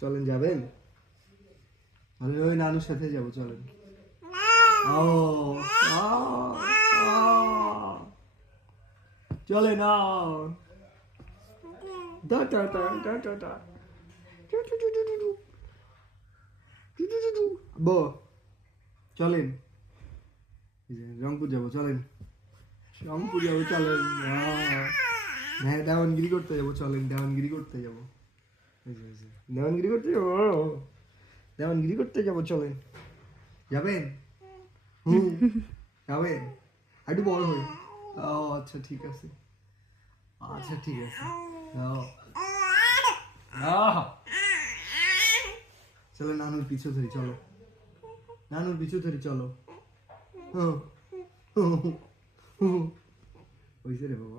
চলেন যাবেন? আমি ওই নানুর সাথে যাবো, চলেন। ও আ, আ, চলে না। দা দা দা দা দা দা। বো চলেন, রংপুর যাবো, চলেন। রংপুর যাবো, চলেন। হ্যাঁ, দেওয়ানগিরি করতে যাবো, চলেন। দেওয়ানগিরি করতে যাবো, দেওয়ানগিরি করতে যাবো, দেওয়ানগিরি করতে যাবো, চলেন। যাবেন? হুম, যাবেন? একটু বড় হই। ও আচ্ছা, ঠিক আছে। আচ্ছা, ঠিক আছে। চলো নানুর পিছু ধরি, চলো। নানুর পিছু ধরি, চলো। হইছে রে বাবা।